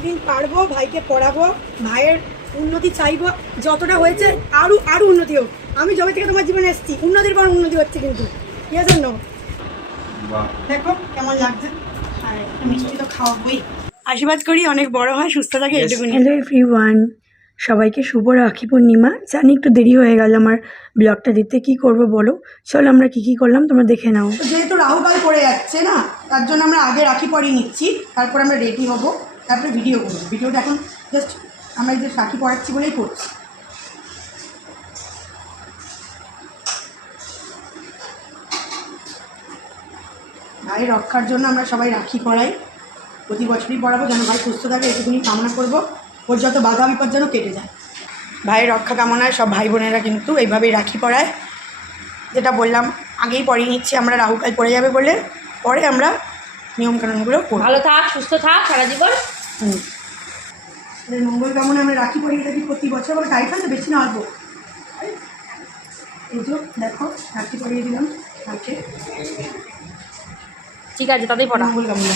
যতদিন পারবো ভাইকে পড়াবো, ভাইয়ের উন্নতি চাইবো, যতটা হয়েছে আরও আরও উন্নতি হোক। আমি যবে থেকে তোমার জীবনে এসেছি উন্নতির পর উন্নতি হচ্ছে, কিন্তু ইয়ে জন্য দেখো কেমন লাগছে। আর মিষ্টি তো খাওয়াবোই, আশীর্বাদ করি অনেক বড় হয়, সুস্থ থাকে, এটুকুনি। হ্যালো এভরিওয়ান, সবাইকে শুভ রাখি পূর্ণিমা। জানি একটু দেরি হয়ে গেল আমার ব্লগটা দিতে, কি করব বলো। চলো আমরা কি করলাম তোমরা দেখে নাও। যেহেতু রাহুকাল পড়ে যাচ্ছে না, তার জন্য আমরা আগে রাখি পরিয়ে নিচ্ছি, তারপর আমরা রেডি হব, তারপরে ভিডিও করবো। ভিডিওটা এখন জাস্ট আমরা যে রাখি পড়াচ্ছি বলেই করছি। ভাই রক্ষার জন্য আমরা সবাই রাখি পড়াই, প্রতি বছরই পড়াবো, যেন ভাই সুস্থ থাকে এটুকুনি কামনা করবো। ওর যত বাধা বিপদ যেন কেটে যায়। ভাইয়ের রক্ষা কামনায় সব ভাই বোনেরা কিন্তু এইভাবেই রাখি পড়ায়। যেটা বললাম আগেই পড়িয়ে নিচ্ছি আমরা, রাহুকাল পড়ে যাবে বলে, পরে আমরা নিয়মকানুনগুলো করব। ভালো থাক, সুস্থ থাক সারা জীবন। মঙ্গল কামনায় আমরা রাখি পড়িয়ে থাকি প্রতি বছর। বলে টাইট আছে, বেশি না অল্প। এই যে দেখো রাখি পড়িয়ে দিলাম তাকে। ঠিক আছে, তাদের পড়া। মঙ্গল কামনা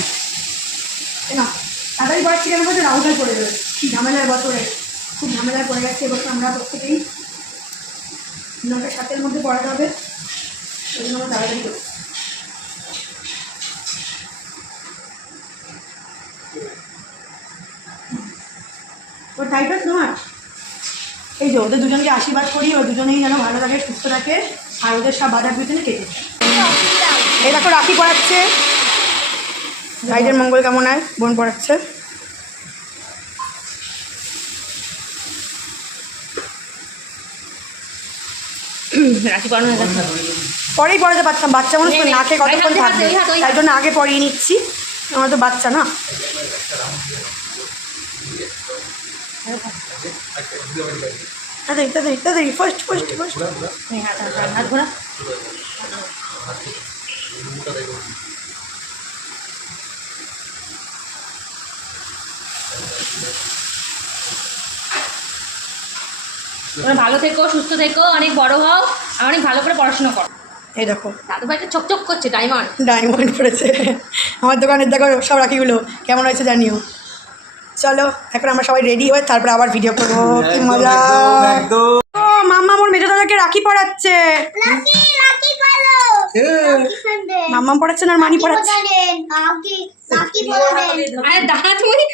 না তাড়াতাড়ি পড়াচ্ছি কেন বলছে, রাহুকাল পড়ে যাবে। কি ঝামেলার বছরে, খুব ঝামেলায় পড়ে যাচ্ছে এবছর। আমরা প্রত্যেকেই 9টা 7-এর মধ্যে পড়াতে হবে, ওই জন্য আমরা তাড়াতাড়ি করি। ওর টাইফয়েড তোমার, এই যে ওদের দুজনকে আশীর্বাদ করি, ও দুজনেই যেন ভালো থাকে, সুস্থ থাকে, আর ওদের সব বাধার পিছনে কেটে। এই দেখো রাখি পড়াচ্ছে, ভাইদের মঙ্গল কামনায় বোন পড়াচ্ছে। রাখি পড়ানো হয়ে গেছে, পরেই পড়াতে পারতাম, বাচ্চা মানুষ তো নাকে কতক্ষণ থাকবে, তাই জন্য আগে পড়িয়ে নিচ্ছি। আমার তো বাচ্চা না। তাড়াতাড়ি তাড়াতাড়ি তাড়াতাড়ি, ফার্স্ট ফার্স্ট ফার্স্ট। হাত ঘোরা। তোমরা ভালো থেকো, সুস্থ থেকো, অনেক বড় হও, আর অনেক ভালো করে পড়াশোনা করো। এই দেখো দাদু ভাইটা চকচক করছে, ডায়মন্ড ডায়মন্ড পড়েছে। আমার দোকানের দেখো সব রাখিগুলো কেমন হয়েছে জানিও। চলো এখন আমরা সবাই রেডি হয়ে তারপরে আবার ভিডিও করবো। কি মজা! ও মাম্মা আমার মেজো দাদাকে রাখি পড়াচ্ছে। মাম্মা পড়াচ্ছে না আর মানি পড়াচ্ছে। আরে দাদা তুমি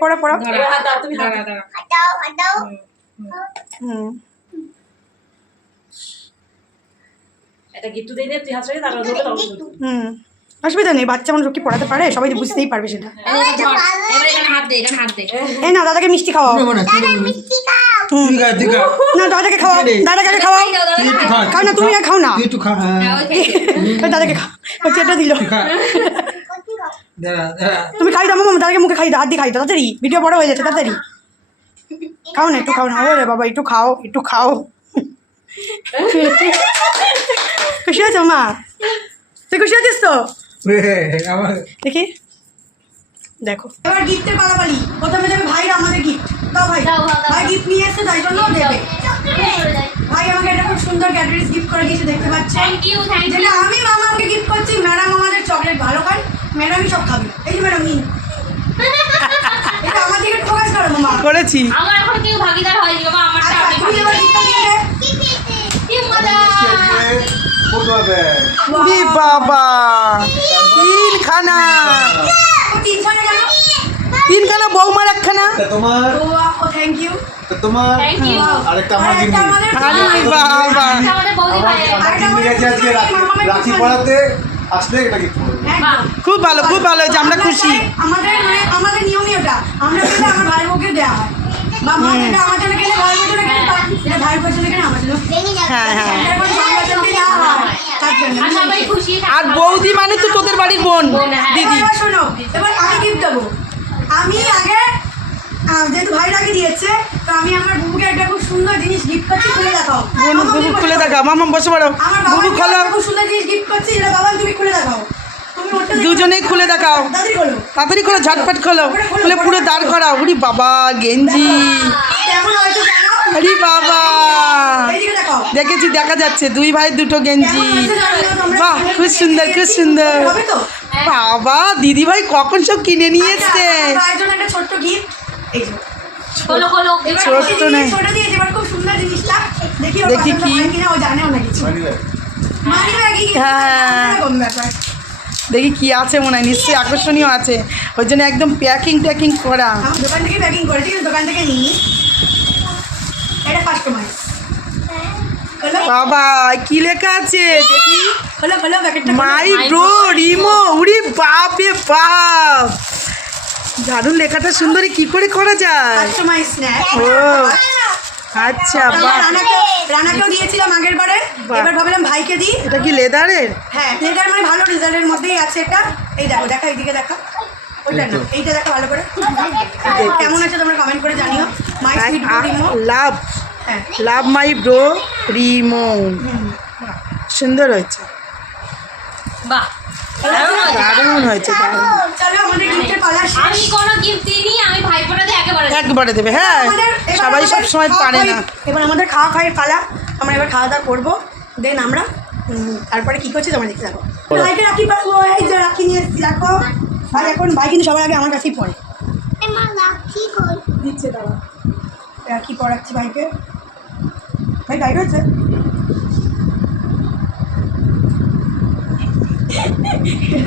পড়ো পড়ো। অসুবিধা নেই, বাচ্চা মানুষ কি পড়াতে পারে, সবাই তো বুঝতেই পারবে সেটা। এই না দাদাকে মিষ্টি খাওয়াও, না দাদাকে খাওয়াও, দাদাকে খাওয়াও। খাও না, তুমি খাও না, দাদাকে খাও। এটা দিল, তুমি খাই দাও মামা, দাদাকে মুখে খাই দাও, হাত দিয়ে খাই দাও তাড়াতাড়ি, ভিডিও বড় হয়ে যাচ্ছে তাড়াতাড়ি। খাও না, একটু খাও না। ওরে বাবা একটু খাও, একটু খাও। খুশি আছো মা? তুই খুশি আছিস তো? দেখি দেখো এবার গিফটের পালাপালি। প্রথমে দেবে ভাইরা আমাদের গিফট। দাও ভাই, ভাই গিফট নিয়ে এসে তাই জন্য দেবে। ভাই আমাকে এটা খুব সুন্দর ক্যাডবেরিজ গিফট করে দিয়েছে, দেখতে পাচ্ছেন। যেটা আমি মামাকে গিফট করছি। ম্যাডাম আমাদের চকলেট ভালো খায়, ম্যাডামই সব খাবে। এই যে ম্যাডাম নিন, এটা আমার দিকে ফোকাস করো মামা। করেছি আমার এখন কেউ ভাগিদার হয়নি বাবা, আমারটা আমি তুমি এবার গিফটটা নিয়ে নে। কি মজা! বাবা তিনখানা, তিনখানা বৌমার একখানা তোমার। ও থ্যাংক ইউ। তোমার থ্যাংক ইউ। আরেকটা আমার গিফট। আরে বাবা আমাদের বৌদি ভাই ঠিক আছে, আজকে রাখি পড়াতে আসলে এটা গিফট করব। খুব ভালো, খুব ভালো, যে আমরা খুশি। আমাদের মানে আমাদের নিয়মই ওটা, আমরা কিন্তু আমার ভাই বোনকে দেওয়া হয়। বা মা যেটা আমার জন্য কেনে ভাই বোনের জন্য কেনে, এটা ভাই বোনের জন্য কেনে আমার জন্য। হ্যাঁ হ্যাঁ, আর সবাই খুশি থাকো। আর বৌদি মানে তো তোদের বাড়ির বোন দিদি। এবার শোনো, এবার আমি গিফট দেবো। আমি আগে যেহেতু ভাইয়ের আগে দিয়েছে, তো আমি আমার বুবুকে একটা খুব সুন্দর জিনিস গিফট করছি। খুলে দেখাও বুবু, খুলে দেখাও। মামা বসে পড়ো, আমার বুবু খোলো। খুব সুন্দর জিনিস গিফট করছি, যেটা বাবা তুমি খুলে দেখাও। তুমি ওটা দুজনেই খুলে দেখাও, তাড়াতাড়ি খোলো, তাড়াতাড়ি খোলো, ঝটপট খোলো, খুলে পুরো দাঁড় করাও। উরি বাবা গেঞ্জি, কেমন হয়তো জানো, আরে বাবা, এইদিকে দেখো। দেখেছি, দেখা যাচ্ছে দুই ভাই দুটো গেঞ্জি। কেমন হয়েছে জানিও তোমরা। বাহ, খুব সুন্দর, খুব সুন্দর। হবে তো? বাবা, দিদি ভাই কখন সব কিনে নিয়ে এসছে। আচ্ছা, ভাইয়ের জন্য একটা ছোট্ট gift। এই যে। খোলো খোলো এবার ছোট্ট আমি দিদি নয়। ছোট দিয়েছি, এবার খুব সুন্দর জিনিসটা। দেখি ওর দেখি পছন্দ কি? হয় কিনা, ও জানেও না কিছু। মানি ব্যাগই কিন্তু হ্যাঁ। এরকম ব্যাপার। দেখি কি আছে, মনে হয় নিশ্চয়ই আকর্ষণীয় আছে, ওই জন্য একদম প্যাকিং করা। আমি দোকান থেকে প্যাকিং করেছি, কিন্তু দোকান থেকে নিই। এটা কাস্টমাইজ। খোলো বাবা, কি লেখা আছে দেখি। খোলো খোলো প্যাকেটটা। মাই ব্রো রিমো, উরি বাপ রে বাপ, দারুণ লেখাটা সুন্দরী, কি করে করা যায়। Customise snack. ও আচ্ছা, বাহ। রানাকেও দিয়েছিলাম আগের বারে, বাহ। এবার ভাবলাম ভাইকে দিই। এটা কি লেদারের? হ্যাঁ, লেদার মানে ভালো রেজাল্টের মধ্যেই আছে এটা। এই দেখো, দেখা এইদিকে দেখা। ওইটা না, এইটা দেখো ভালো করে। কেমন আছে তোমরা কমেন্ট করে জানিও। My sweet Rimo. লাভ হ্যাঁ। লাভ মাই ব্রো রিমো, হুম। সুন্দর হয়েছে, বাহ, দারুণ হয়েছে। দারুণ হয়েছে, দারুণ। চলো আমাদের গিফটের পালা শেষ। আমি কোনো গিফট দিইনি, আমি ভাইফোঁটাতে একেবারে দিই। একবারে দেবে, হ্যাঁ, এবার সবাই আমাদের সব সময় খাওয়া পারে খাওয়াই- না। এবার আমাদের খাওয়া খাওয়ার পালা। আমরা এবার খাওয়া দাওয়া করবো, দেন আমরা তারপরে কি করছি তোমরা দেখতে থাকো। ভাইকে রাখি পারবো, এই যে রাখি নিয়ে এসেছি, রাখো। ভাই এখন ভাই কিন্তু সবার আগে আমার কাছেই পড়ে দিচ্ছে, দাঁড়া রাখি পড়াচ্ছি ভাইকে। ভাই গাইড হচ্ছে।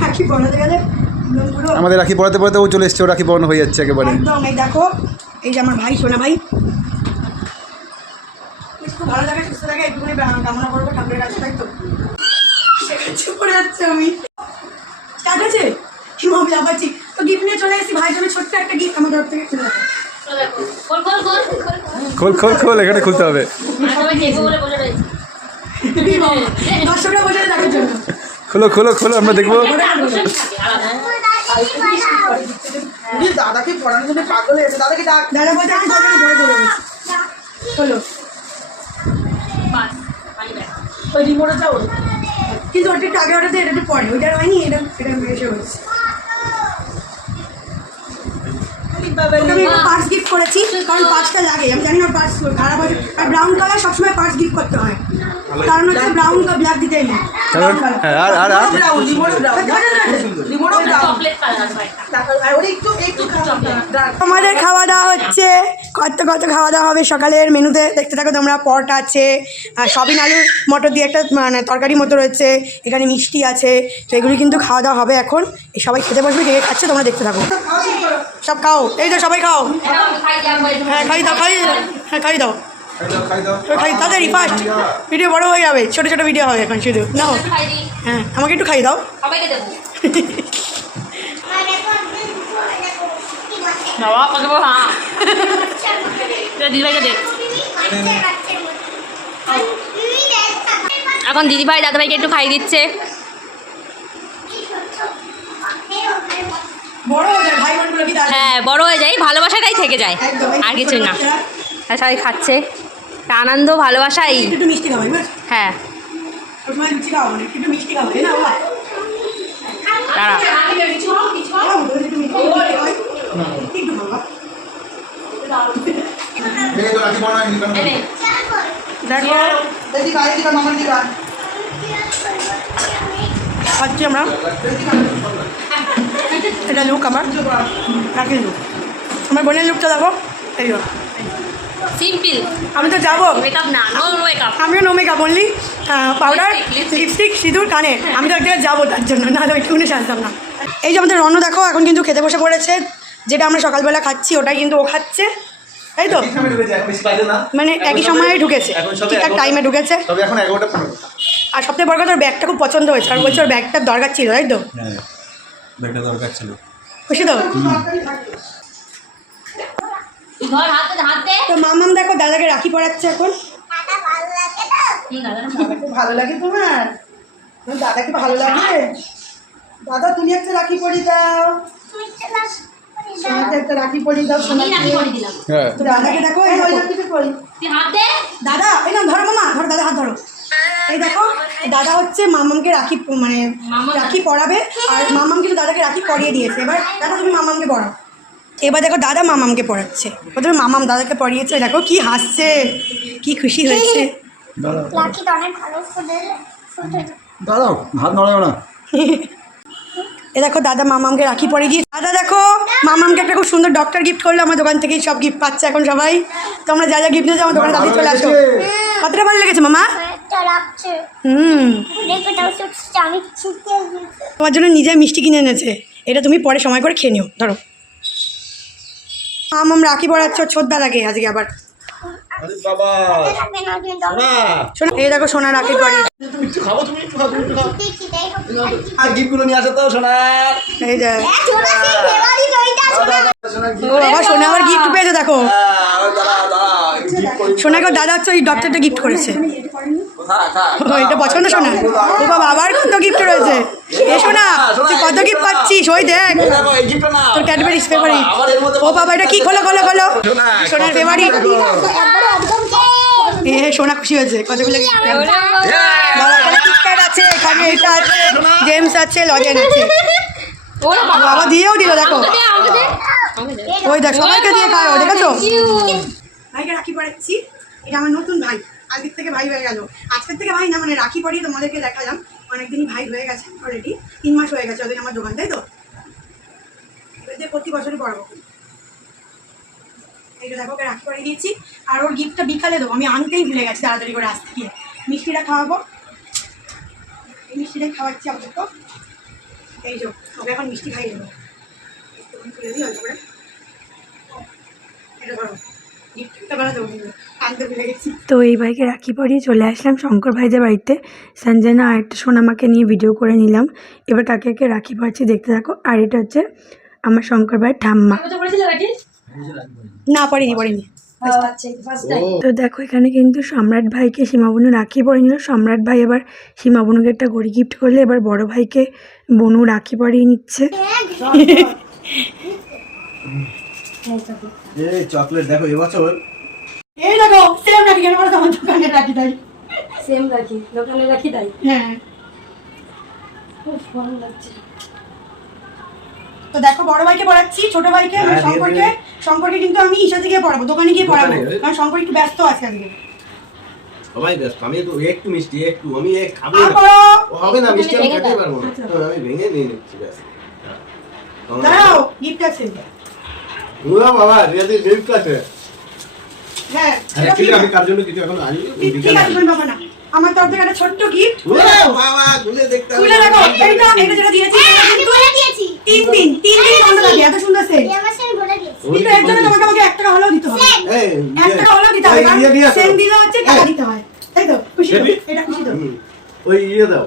রাখি পড়াতে গেলে পুরো আমাদের রাখি পড়াতে পড়াতে ও চলে এসছে, ও রাখি পড়ানো হয়ে যাচ্ছে একেবারে। একদম। এই দেখো, এই যে আমার ভাই, সোনা ভাই, খুব ভালো থাকে, সুস্থ থাকে, একটুখানি কামনা করবো ঠাকুরের কাছে, তাই তো। কিছু করে যাচ্ছে আমি। স্টার্ট আছে, কি আমি লাফাচ্ছি তো। গিফট নিয়ে চলে এসেছি, ভাইয়ের জন্য ছোট্ট একটা গিফট আমার তরফ থেকে চলে আসে। খোল খোল খোল খোল খোল খোল, এখানে খুলতে হবে। আর সবাই দেখবে বলে বসে রয়েছে। দর্শকরা বোঝা দেখার জন্য। খোলো খোলো খোলো, আমরা দেখবো। ওটা আকর্ষণ থাকে, আলাদা। দাদাকে পড়ানোর জন্য পাগল হয়েছে, দাদাকে ডাক। দাদা বলতে আমি দরকার পরে দেবো। হলো বাস, মানি ব্যাগ। ওই রিমোটে যাও। কিন্তু ওটা একটু আগে ওটাতে, এটা একটু পরে, ওইটার হয়নি, এটা এটা এসে হয়েছে। ওকে আমি একটা পার্স গিফট করেছি, কারণ পার্সটা লাগে। আমি জানি না পার্স খারাপ আছে, আর ব্রাউন কালার সবসময় পার্স গিফট করতে হয়, কারণ হচ্ছে ব্রাউন ব্ল্যাক দিতেই নেই। Brown colour. হ্যাঁ, আর আর আর চকলেট কালার ভাইটা। আমাদের খাওয়া দাওয়া হচ্ছে, কত খাওয়া দাওয়া হবে সকালের মেনুতে দেখতে থাকো তোমরা। পরোটা আছে, আর সবিন আলু মটর দিয়ে একটা মানে তরকারি মতো রয়েছে, এখানে মিষ্টি আছে। তো এগুলি কিন্তু খাওয়া দাওয়া হবে এখন। এই সবাই খেতে বসবে, কে খাচ্ছে তোমরা দেখতে থাকো। সব খাও, এই তো সবাই খাও। হ্যাঁ খাই দাও, হ্যাঁ খাই দাও, খাই তাড়াতাড়ি ফার্স্ট, ভিডিও বড় হয়ে যাবে, ছোটো ছোটো ভিডিও হবে এখন শুধু। নাও, হ্যাঁ আমাকে একটু খাই দাও। সবাইকে দেবো। হ্যাঁ, দিদিভাইকে দে। এখন দিদিভাই দাদাভাইকে একটু খাইয়ে দিচ্ছে। বড় হয়ে যায় ভাই বোনগুলো, কি দাদা। হ্যাঁ, বড় হয়ে যায়, ভালোবাসাটাই থেকে যায়, একদম, এই আর কিছুই না। বাচ্চারা আর সবাই খাচ্ছে, একটা আনন্দ, ভালোবাসাই। একটু মিষ্টি খাবে, বুঝেছো? হ্যাঁ, সবসময় লুচি খাওয়া মানে একটু মিষ্টি খাবে না বাবা। দাঁড়া। খাও, একটু মিষ্টি খাও, একটু বাবা। দেখো, দিদি বাইরে দিবা, মামার দিবা। খাচ্ছি আমরা। এটা লুক আমার, রাখি লুক। আমার বোনের লুকটা দেখো, এই দেখো। সিম্পল আমি তো যাবো, মেকআপ না, নো মেকআপ। আমিও no makeup, only powder, lipstick, সিঁদুর, কানে। আমি তো এক জায়গায় যাবো তার জন্য, নাহলে ওইটুকুনি জানতাম না। এই যে আমাদের রন্ন দেখো এখন কিন্তু খেতে বসে পড়েছে। যেটা আমরা সকালবেলা খাচ্ছি ওটাই কিন্তু ও খাচ্ছে, তাই তো? মানে একই সময়ে ঢুকেছে, ঠিকঠাক টাইমে ঢুকেছে। তবে এখন 11:15। আর সবথেকে বড় কথা, ওর ব্যাগটা খুব পছন্দ হয়েছে, আর বলছে ওর ব্যাগটার দরকার ছিল, তাই তো? হ্যাঁ, ব্যাগটা দরকার ছিল। খুশি তো? ধর হাতে হাতে। তো মামাম দেখো দাদাকে রাখি পড়াচ্ছে এখন। খুব ভালো লাগে তোমার? তোমার দাদাকে ভালো লাগে? দাদা তুমি একটা রাখি পরি দাও, সোনাকে একটা রাখি পরি দাও, সোনাকে। হ্যাঁ, তো দাদাকে দেখো, এই ওই দেখো। রাখিটা পরি। তুই হাত দে। দাদা এই নাও, ধরো মামা, ধরো দাদা হাত ধরো। এই দেখো, দাদা হচ্ছে মামামকে রাখি মানে রাখি পরাবে, আর মামাম কিন্তু দাদাকে রাখি পরিয়ে দিয়েছে। এবার দাদা তুমি মামামকে পড়াও। এবার দেখো দাদা মামামকে পড়াচ্ছে, প্রথমে মামাম দাদাকে পড়িয়েছে, দেখো কি হাসছে, কি খুশি হয়েছে। দাঁড়াও, হাত নড়াও না। এ দেখো দাদা মামামকে রাখি পরিয়ে দিয়ে, দাদা দেখো মামামকে একটা খুব সুন্দর ডক্টর গিফট করলো, আমার দোকান থেকেই সব গিফট পাচ্ছে এখন সবাই। তোমরা যা যা গিফট নিয়েছো আমার দোকানে তাদের চলে আসো। কতটা ভালো লেগেছে মামা? তোমার জন্য নিজে মিষ্টি কিনে এনেছে, এটা তুমি পরে সময় করে খেয়ে নিও। ধরো মামাম রাখি পরাচ্ছ ছোট দাদাকে আজকে আবার। বাবা শোনা, এই দেখো সোনা রাখি পরি। একটু খাবো, তুমি একটু খাও, তুমি একটু খাও। আর গিফটগুলো নিয়ে আসো তো সোনার। এই যে সোনার gift। ও বাবা, সোনা আবার গিফট পেয়েছে দেখো। দাঁড়া, gift করি। সোনাকে দাদা হচ্ছে ওই ডক্টরটা গিফট করেছে। ও, এটা পছন্দ শোনা। ও বাবা, আবার কত গিফট রয়েছে। এ সোনা, তুই কত গিফট পাচ্ছিস ওই দেখ, দেখো, এই gift-টা নাও। তোর ক্যাডবেরিজ ফেভারিট। আবার এর মধ্যে ও বাবা, এটা কি? খোলো খোলো খোলো, সোনার ফেভারিট। এ সোনা খুশি হয়েছে, কতগুলো বাবা, এখানে কিটক্যাট আছে, এখানে এটা আছে, জেমস আছে, লজেন আছে। বাবা দিয়েও দিল দেখো, ওই দেখ সবাইকে দিয়ে খায়, ও দেখেছো? ভাইকে রাখি পরাচ্ছি, এটা আমার নতুন ভাই, আজকের থেকে ভাই হয়ে গেল। আজকের থেকে ভাই না, মানে রাখি পরিয়ে তোমাদেরকে দেখালাম, অনেকদিনই ভাই হয়ে গেছে অলরেডি, 3 মাস হয়ে গেছে ওদের আমার দোকান, তাই তো? এবার যে প্রতি বছরই পড়াবো। এইটা দেখো, ওকে রাখি পরিয়ে দিয়েছি, আর ওর গিফটটা বিকালে দেবো, আমি আনতেই ভুলে গেছি তাড়াতাড়ি করে আসতে গিয়ে। মিষ্টিটা খাওয়াবো, এই মিষ্টিটা খাওয়াচ্ছি আপাতত। এই যে ওকে এখন মিষ্টি খাইয়ে দেবো, একটুখানি তুলে দিই অল্প করে। এটা ধরো, গিফটটা বেলা দেবো, কিন্তু আনতে ভুলে গেছি। তো এই ভাইকে রাখি পরিয়ে চলে আসলাম শঙ্কর ভাইদের বাড়িতে। সঞ্জনা আর একটা সোনামাকে নিয়ে ভিডিও করে নিলাম। এবার কাকে কাকে রাখি পড়ছি দেখতে থাকো। আর এটা হচ্ছে আমার শঙ্কর ভাইয়ের ঠাম্মা। না পড়িনি তো দেখো এখানে কিন্তু সম্রাট ভাইকে সীমাবনু রাখি পরিয়ে নিল। সম্রাট ভাই এবার সীমাবনুকে একটা ঘড়ি গিফট করলে, এবার বড় ভাইকে বনু রাখি পরিয়ে নিচ্ছে। এই চকলেট দেখো, এবছর এই দেখো সেম রাখি, কেন বলো তোমার দোকানে রাখি তাই? সেম রাখি, দোকানে রাখি তাই। হ্যাঁ, খুব ভালো লাগছে। তো দেখো বড় ভাইকে পড়াচ্ছি, ছোট ভাইকে হ্যাঁ, শঙ্করকে কিন্তু আমি ঈশাতে গিয়ে পড়াবো, দোকানে গিয়ে পড়াবো, দোকানে? কারণ শঙ্কর একটু ব্যস্ত আছে আজকে। সবাই ব্যস্ত, আমি একটু মিষ্টি একটু, আমি খাবো আর না। পড়ো, ও হবে না, মিষ্টি আমি খেতে পারবো না। আমি ভেঙে নিয়ে নিচ্ছি ব্যাস। দাঁড়াও গিফট আছে। ওরা বাবা, রিয়াদের গিফট আছে। হ্যাঁ আরে ঠিক আছে, আমি কার জন্য কিছু এখন আনি ঠিক আছে, তুমি বাবা না, আমার তরফ থেকে একটা ছোট্ট গিফট। ওরে বাবা, খুলে দেখতে হবে। খুলে দেখো, এটা যেটা দিয়েছি তিন দিন বন্ধ থাকে, এত সুন্দর সেট। কিন্তু এর জন্য তোমাকে আমাকে 1 টাকা হলেও দিতে হবে, এই 1 টাকা হলেও দিতে হবে, কারণ সেট দিলে হচ্ছে টাকা দিতে হয়, তাই তো? খুশি তো? এটা খুশি তো? ওই দাও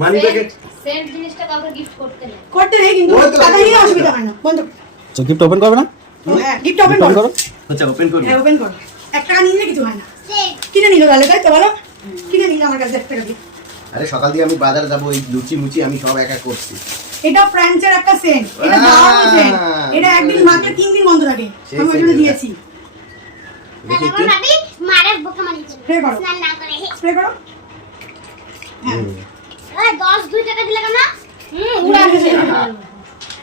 মানি ব্যাগে। সেম জিনিসটা কাউকে গিফট করতে নেই। করতে নেই, কিন্তু ওই তো, টাকা নিয়ে অসুবিধা হয় না। বন্ধ তো গিফট ওপেন করবে না? হ্যাঁ, গিফট ওপেন করো। আচ্ছা, ওপেন করুন। হ্যাঁ, ওপেন করো। 1 টাকা নিলে কিছু হয় না। কিনে নিল তাহলে, তাই তো? বলো, কিনে নিল আমার কাছে 1 টাকা দিয়ে। আরে সকাল দিয়ে আমি বাজারে যাবো, এই লুচি মুচি আমি সব একা করছি। এটা ফ্রান্সের একটা সেন্ট, এটা দারুণ সেন্ট, এটা একদিন মাত্র 3 দিন বন্ধ থাকে, সেই আমি ওই জন্য scent দিয়েছি। দেখি একটু। স্প্রে করো, স্প্রে করো। হ্যাঁ,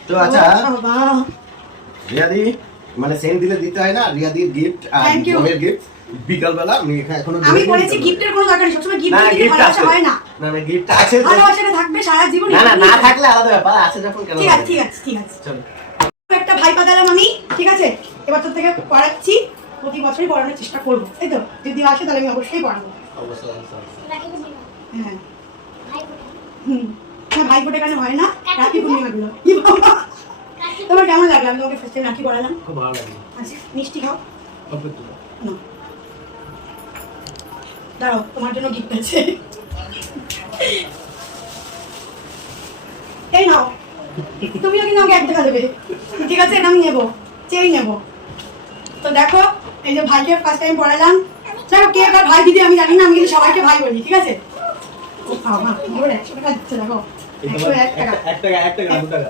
তো আচ্ছা, বাবা, রিয়াদি মানে সেন্ট দিলে দিতে হয় না, রিয়াদির গিফট আর Thank you. বোনের গিফট বিকালবেলা আমি এখনো আমি বলেছি গিফটের কোনো দরকার নেই, সবসময় গিফট না, দিলে গিফট ভালোবাসা আছে। হয় না। না না, গিফট আছে তো। ভালোবাসাটা থাকবে সারা জীবন। না না, না থাকলে আলাদা ব্যাপার, আছে যখন কেন ঠিক আছে, হবে? ঠিক আছে, ঠিক আছে। চলো। একটা ভাই পাতালাম আমি, ঠিক আছে? এবার তোর থেকে পড়াচ্ছি, প্রতি বছরই পড়ানোর চেষ্টা করবো, তাই তো? যদি আসে তাহলে আমি অবশ্যই পড়াবো। অবশ্যই অবশ্যই। হ্যাঁ, হুম, হ্যাঁ, ভাই ফোটে কেন হয় না, রাখি পূর্ণিমা গুলো। কি বাবা, তোমার কেমন লাগলো? আমি তোমাকে ফার্স্ট টাইম রাখি পড়ালাম। খুব ভালো লাগে। আচ্ছা, মিষ্টি খাও। অল্প একটু। না, দাঁড়াও, তোমার জন্য গিফট আছে। এই নাও, তুমিও কিন্তু আমাকে 1 টাকা দেবে, ঠিক আছে? এটা আমি নেবো, চেয়ে নেবো। তো দেখো, এই যে ভাইকে ফার্স্ট টাইম পড়ালাম। দেখো কে কার ভাই দিদি আমি জানি না, আমি কিন্তু সবাইকে ভাই বলি, ঠিক আছে? ও বাবা, আমার 100 টাকা দিচ্ছে, দেখো 101 টাকা। 1 টাকা 1 টাকা 2 টাকা।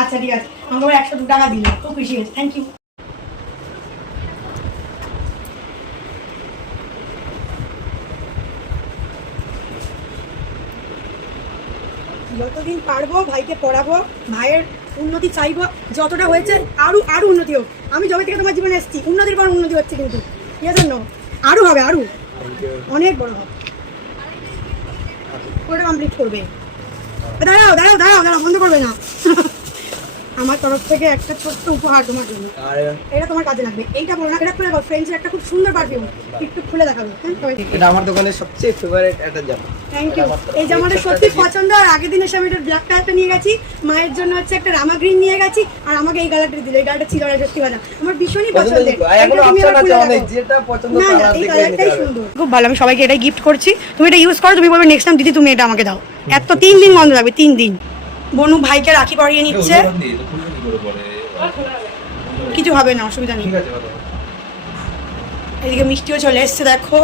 আচ্ছা ঠিক আছে, আমাকে 102 টাকা দিল, খুব খুশি হয়েছে, থ্যাংক ইউ। যতদিন পারবো ভাইকে পড়াবো, ভাইয়ের উন্নতি চাইবো, যতটা হয়েছে আরও আরও উন্নতি হোক। আমি যবে থেকে তোমার জীবনে এসেছি উন্নতির পর উন্নতি হচ্ছে কিন্তু, ঠিক আছে জন্য আরও হবে, আরও অনেক বড় হবে। ওটা কমপ্লিট করবে। দাঁড়াও দাঁড়াও দাঁড়াও দাঁড়াও, বন্ধ করবে না। আমার তরফ থেকে একটা ছোট্ট উপহার তোমার জন্য, এটা তোমার কাজে লাগবে। এইটা বলো না, এটা খুলে দাও। ফ্রেন্ডসের একটা খুব সুন্দর পারফিউম, একটু খুলে দেখাবে। এটা আমার দোকানের সবচেয়ে ফেভারিট একটা জামা। Thank you. এই জামাটা সত্যি পছন্দ। আর আগের দিন এসে আমি এটা ব্ল্যাক কালারটা নিয়ে গেছি, মায়ের জন্য হচ্ছে একটা রামা গ্রিন নিয়ে গেছি, আর আমাকে এই কালারটা দিল। এই কালারটা ছিল না, সত্যি কথা আমার ভীষণই পছন্দের। না না, এই কালারটাই সুন্দর, খুব ভালো। আমি সবাইকে এটাই গিফট করছি। তুমি এটা ইউজ করো, তুমি বলবে নেক্সট টাইম দিদি তুমি এটা আমাকে দাও। এত 3 দিন বন্ধ থাকবে, 3 দিন। বনু ভাইকে রাখি পরিয়ে নিচ্ছে, কিছু হবে না, অসুবিধা নেই। এদিকে মিষ্টিও চলে এসছে, দেখো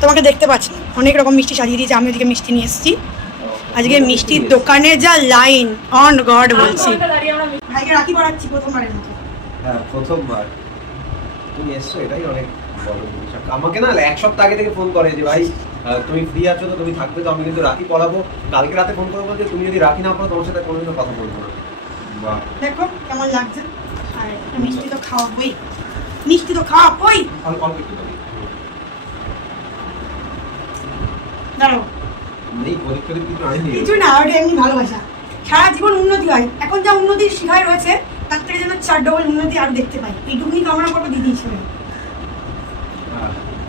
তোমাকে দেখতে পাচ্ছি না, অনেক রকম মিষ্টি সাজিয়ে দিয়েছে। আমি ওদিকে মিষ্টি নিয়ে এসেছি। আজকে মিষ্টির দোকানে যা লাইন, অন গড বলছি। ভাইকে রাখি পরাচ্ছি প্রথমবারের মতো। হ্যাঁ, প্রথমবার তুমি এসছো, এটাই অনেক বড় জিনিস। আমাকে না 1 সপ্তাহ আগে থেকে ফোন করে যে ভাই তুমি ফ্রি আছো তো, তুমি থাকবে তো, আমি কিন্তু রাখি পড়াবো। কালকে রাতে ফোন করে বলছে তুমি যদি রাখি না পড়ো তোমার সাথে কোনোদিনও কথা বলবো না। বাহ, দেখো কেমন লাগছে। আর একটা মিষ্টি তো খাওয়াবোই, মিষ্টি তো খাওয়াবোই। অল্প একটু দাও। দাঁড়াও, নেই পরীক্ষা কিছু আইনি। কিছু না, ওটা এমনি ভালোবাসা। সারা জীবন উন্নতি হয়। এখন যা উন্নতির শিখায় রয়েছে তার থেকে যেন 4 ডবল উন্নতি আর দেখতে পাই, এইটুকুই কামনা করবো দিদি হিসেবে।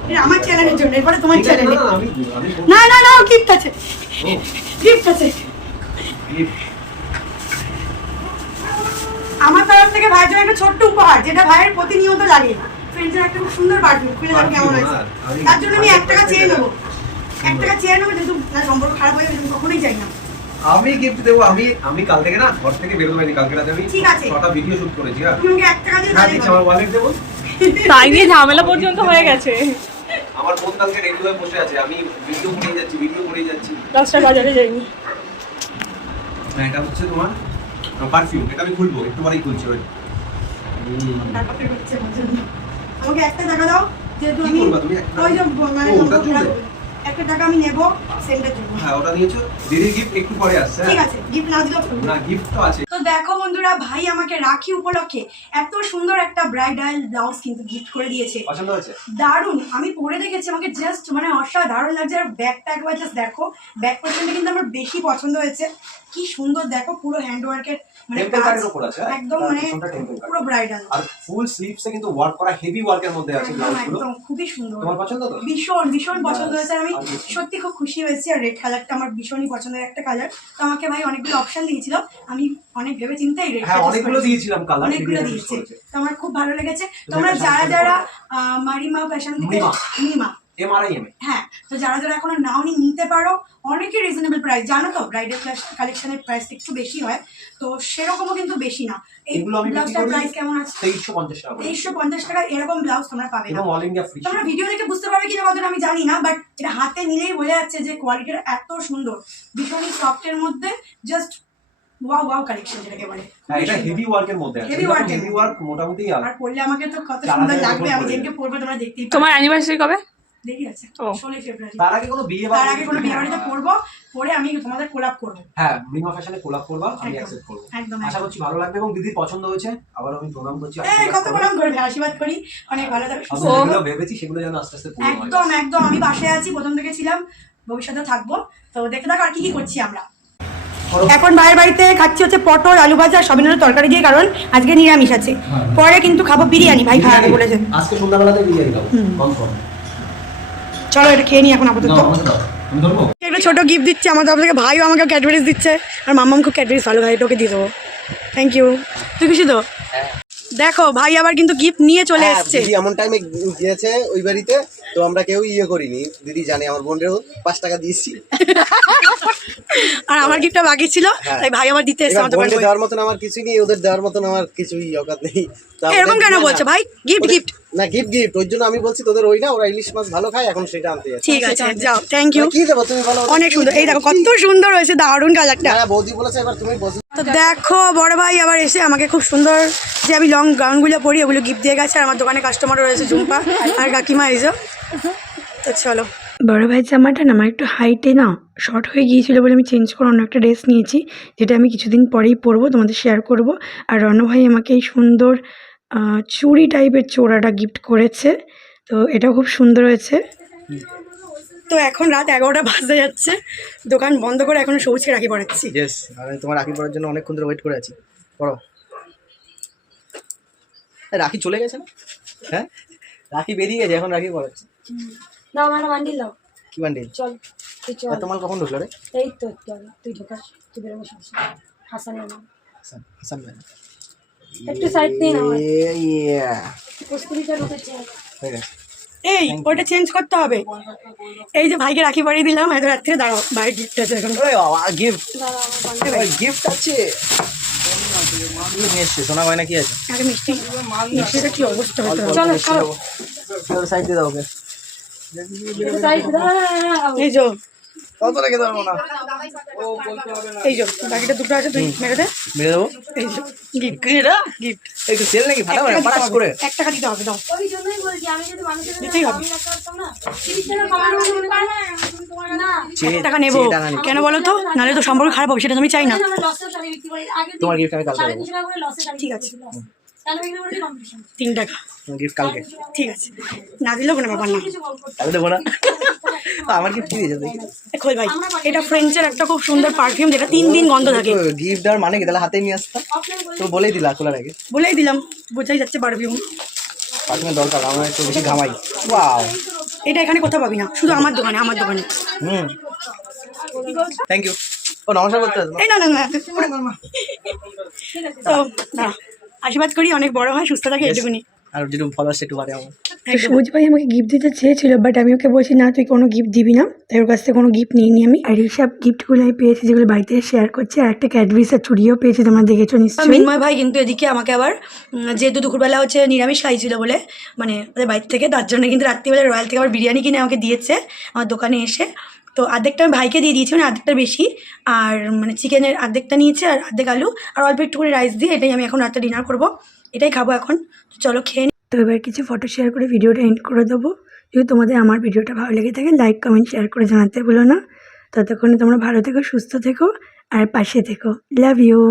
এটা আমার চ্যানেলের জন্য, এরপরে তোমার চ্যানেলে। না না না, গিফট আছে, গিফট আছে আমার তরফ থেকে। ভাইয়ের জন্য একটা ছোট্ট উপহার, যেটা ভাইয়ের প্রতিনিয়ত লাগে। ফ্রেন্ডসের একটা খুব সুন্দর পারফিউম, খুলে দেখো কেমন আছে। তার জন্য আমি 1 টাকা চেয়ে নেবো, 1 টাকা চেয়ে নেবো, যেহেতু না সম্পর্ক খারাপ হয়ে যাবে, কখনোই চাই না। আমি গিফট দেবো। আমি কাল থেকে না ঘর থেকে বেরোতে পারিনি। কালকে রাতে আমি ঠিক আছে, 6টা ভিডিও শুট করেছি। হ্যাঁ, তুমি আমাকে 1 টাকা দিয়ে হ্যাঁ, দাও। দিচ্ছি, আমার ওয়ালেট দেবো। তাই নিয়ে ঝামেলা পর্যন্ত হয়ে গেছে। আমার ফোন কালকে রেডি হয়ে বসে আছে, আমি ভিডিও করেই যাচ্ছি। 10টা বাজারে যাইনি। হ্যাঁ, এটা হচ্ছে তোমার পারফিউম। এটা আমি খুলবো, একটু পরেই খুলছি। ওই টাকাটা করছে আমার জন্য। আমাকে 1 টাকা দাও, যেহেতু কি আমি করবা তুমি? 1 টাকা? ওই যে মানে ও, ওটার জন্য? 1 টাকা আমি নেবো সেন্টের জন্য। হ্যাঁ, ওটা নিয়েছো। দিদির গিফট একটু পরে আসছে। ঠিক আছে, গিফট না দিলেও চলবে। না, গিফট তো আছে। তো দেখো বন্ধুরা, ভাই আমাকে রাখি উপলক্ষে এত সুন্দর একটা ব্রাইডাল ব্লাউজ কিন্তু গিফট করে দিয়েছে। পছন্দ হয়েছে? দারুণ, আমি পরে দেখেছি, আমাকে জাস্ট মানে অসাধারণ লাগছে। আর ব্যাগটা একবার জাস্ট দেখো, ব্যাক পোর্শনটা কিন্তু আমার বেশি পছন্দ হয়েছে। কি সুন্দর দেখো, পুরো হ্যান্ড ওয়ার্কের মানে টেম্পল কাজ, কাটের উপর আছে। একদম মানে পুরো ব্রাইডাল। আর ফুল স্লিভসে কিন্তু ওয়ার্ক করা, হেভি ওয়ার্কের মধ্যে আছে ব্লাউজগুলো। একদম খুবই সুন্দর। তোমার পছন্দ তো? ভীষণ ভীষণ পছন্দ হয়েছে। আমি সত্যি খুব খুশি হয়েছি। আর রেড কালারটা আমার ভীষণই পছন্দের একটা কালার। তো আমাকে ভাই অনেকগুলো অপশন দিয়েছিল, আমি অনেক ভেবে চিন্তে রেড হ্যাঁ, অনেকগুলো দিয়েছিলাম কালার, অনেকগুলো দিয়েছে। তো আমার খুব ভালো লেগেছে। তোমরা যারা যারা মারিমা ফ্যাশন থেকে মিমা MRIM হ্যাঁ, তো যারা যারা এখনো নাওনি নিতে পারো, অনেকই রিজনেবল প্রাইস। জানো তো ব্রাইডাল কালেকশনের প্রাইস একটু বেশি হয়, তো সেরকমও কিন্তু বেশি না। এই ব্লাউজটার প্রাইস কেমন আছে? 2350 টাকা। 2350 টাকা এরকম ব্লাউজ তোমরা পাবে না। All India free. তোমরা ভিডিও দেখে বুঝতে পারবে কিনা কতটা আমি জানি না, বাট এটা হাতে নিলেই বোঝা যাচ্ছে যে কোয়ালিটিটা এত সুন্দর। ভীষণই সফটের মধ্যে, জাস্ট ওয়াও ওয়াও কালেকশন যেটাকে বলে। হ্যাঁ, এটা হেভি ওয়ার্কের মধ্যে আছে। হেভি ওয়ার্ক মোটামুটি। আর পরলে আমাকে তো কত সুন্দর লাগবে। আমি যেদিনকে পরবো তোমরা দেখতেই পাবে। তোমার অ্যানিভার্সারি কবে? দেরি আছে, 16 ফেব্রুয়ারি। তার আগে কোনো বিয়ে বাড়িতে পরবো, পরে আমি তোমাদের কোলাপ করবো। হ্যাঁ, মিমা ফ্যাশনে কোলাপ করবা, আমি অ্যাকসেপ্ট করব। একদম, আশা করছি ভালো লাগবে এবং দিদির পছন্দ হয়েছে। আবার আমি প্রণাম করছি। এই কত প্রণাম করবে, আশীর্বাদ করি অনেক ভালো থাকবে। যেগুলো ভেবেছি সেগুলো যেন আস্তে আস্তে পূর্ণ হয়। একদম একদম, আমি বাসায় আছি, প্রথম থেকে ছিলাম, ভবিষ্যতে থাকবো। তো দেখতে থাকো আর কি কি করছি আমরা। এখন ভাইয়ের বাড়িতে খাচ্ছি হচ্ছে পটল আলু ভাজা সবিনের তরকারি দিয়ে, কারণ আজকে নিরামিষ আছে। পরে কিন্তু খাবো বিরিয়ানি, ভাই খাওয়াবে বলেছে। আজকে সন্ধ্যাবেলাতে বিরিয়ানি খাবো কনফার্ম। চলো এটা খেয়ে নিই এখন আপাতত। একটা ছোট গিফট দিচ্ছে আমার তরফ থেকে, ভাইও আমাকে ক্যাডবেরিজ দিচ্ছে। আর মাম্মাম খুব ক্যাডবেরিজ ভালো, ভাই তোকে দিয়ে দেবো। Thank you. তুই খুশি তো? দেখো ভাই আবার কিন্তু গিফট নিয়ে চলে এসছে। দিদি এমন টাইমে গিয়েছে ওই বাড়িতে, তো আমরা কেউ করিনি। দিদি জানে, আমার বোনেরও 5 টাকা দিয়েছি। আর আমার গিফটটা বাকি ছিল, তাই ভাই আবার দিতে এসেছে আমার দোকানে। দেওয়ার মতন আমার কিছুই নেই, ওদের দেওয়ার মতন আমার কিছুই অকাত নেই। এরকম কেন বলছো ভাই? গিফট গিফট না, গিফট ওই জন্য আমি বলছি তোদের ওই না, ওরা ইলিশ মাছ ভালো খায়, এখন সেটা আনতে যাচ্ছে। ঠিক আছে, যাও, থ্যাংক ইউ। কি দেবো তুমি বলো? অনেক সুন্দর, এই দেখো কত সুন্দর হয়েছে, দারুণ কালারটা। হ্যাঁ, বৌদি বলেছে, এবার তুমি বসো। তো দেখো বড় ভাই আবার এসে আমাকে খুব সুন্দর যে আমি লং গাউনগুলো পরি ওগুলো গিফট দিয়ে গেছে। আর আমার দোকানে কাস্টমারও রয়েছে, ঝুম্পা আর কাকিমা এসো। তো চলো বড় ভাই জামাটা না আমার একটু হাইটে না শর্ট হয়ে গিয়েছিলো বলে আমি চেঞ্জ করে অন্য একটা ড্রেস নিয়েছি, যেটা আমি কিছুদিন পরেই পরবো, তোমাদের শেয়ার করব। আর রণ ভাই আমাকে এই সুন্দর চুড়ি টাইপের চোড়াটা গিফট করেছে, তো এটাও খুব সুন্দর হয়েছে। তো এখন রাত 11টা বাজতে যাচ্ছে, দোকান বন্ধ করে এখনো সবুজকে রাখি পড়াচ্ছি। ইয়েস, আমি তোমার রাখি পরার জন্য অনেকক্ষণ ধরে ওয়েট করে আছি। পড়ো। রাখি চলে গেছে না? হ্যাঁ, রাখি বেরিয়ে গেছে, এখন রাখি পরাচ্ছে। দাও আমার বান্ডিল দাও। কি বান্ডিল? চল তুই চল। তোমার কখন ঢুকলো রে? এই তো চল তুই ঢোকাস, তুই বেরোবো সমস্যা। হাসানের নাম হাসান, হাসান ভাই। একটু সাইড নিয়ে নাও। ইয়া, কস্তুরিটা ঢুকেছে। হয়ে গেছে। এই ওটা চেঞ্জ করতে হবে। এই যে ভাইকে রাখি পরিয়ে দিলাম, এত রাত্রে দাঁড়াও, ভাইয়ের গিফট আছে এখন। ওরে বাবা, গিফট, দাঁড়াও আমার বান্ডিল। গিফট আছে। কি নিয়ে এসছে? সোনা গয়না কি আছে? আগে মিষ্টি, মিষ্টিটা কি অবস্থা হয়েছে। চলো খাও। চলো সাইড দিয়ে দাও ওকে। এই যে কত রেখে দেবো না? এই যে বাকিটা দুটো আছে, তুই মেরে দে। মেরে দেবো। এই যে গিফট, গিফট একটু সেল নাকি ফাটাবো না? পারাস করে 1 টাকা দিতে হবে, দাও। দিতেই হবে। 1 টাকা নেবো কেন বলো তো, নাহলে তো সম্পর্ক খারাপ হবে, সেটা তো আমি চাই না। তোমার গিফট আমি কালকে দেবো। ঠিক আছে 3 টাকা। তোমার গিফট কালকে। ঠিক আছে, না দিলেও কোনো ব্যাপার না। কালকে দেবো না? আমার গিফট কি দিয়েছে দেখি? খোল ভাই, এটা ফ্রেঞ্চের একটা খুব সুন্দর পারফিউম, যেটা 3 দিন গন্ধ থাকে। গিফট দেওয়ার মানে কি? তাহলে হাতে নিয়ে আসতাম তো, বলেই দিলা খোলার আগে। বলেই দিলাম, বোঝাই যাচ্ছে পারফিউম। পারফিউমের দরকার, আমার একটু বেশি ঘামাই। ওয়াও, এটা এখানে কোথাও পাবি না, শুধু আমার দোকানে, আমার দোকানে। Thank you. ও নমস্কার করতে হবে? এই না না না, তো না, আশীর্বাদ করি অনেক বড় হয়, সুস্থ থাকে, এটুকুনি। আর যেটু ফলোয়ার্স একটু বাড়ে আমার। তো সবুজ ভাই আমাকে গিফট দিতে চেয়েছিল, বাট আমি ওকে বলছি না, তুই কোনো গিফট দিবি না, তাই ওর কাছ থেকে কোনো গিফট নিইনি আমি। আর এইসব গিফটগুলো আমি পেয়েছি, যেগুলো বাড়িতে শেয়ার করছি। আর একটা ক্যাডবেরিজের চুড়িও পেয়েছি, তোমরা দেখেছো নিশ্চয়ই। মিন্ময় ভাই কিন্তু এদিকে আমাকে আবার যেহেতু দুপুরবেলা হচ্ছে নিরামিষ খাইছিল বলে, মানে ওদের বাড়ি থেকে, তার জন্য কিন্তু রাত্রিবেলা রয়্যাল থেকে আবার বিরিয়ানি কিনে আমাকে দিয়েছে আমার দোকানে এসে। তো অর্ধেকটা আমি ভাইকে দিয়ে দিয়েছি, মানে অর্ধেকটা বেশি, আর মানে চিকেনের অর্ধেকটা নিয়েছে, আর অর্ধেক আলু, আর অল্প একটু করে রাইস দিয়ে, এটাই আমি এখন রাতে ডিনার করবো, এটাই খাবো এখন। তো চলো খেয়ে নিই। তো এবার কিছু ফটো শেয়ার করে ভিডিওটা এন্ড করে দেবো। যদি তোমাদের আমার ভিডিওটা ভালো লেগে থাকে, লাইক কমেন্ট শেয়ার করে জানাতে ভুলো না। ততক্ষণে তোমরা ভালো থেকো, সুস্থ থেকো, আর পাশে থেকো। Love you.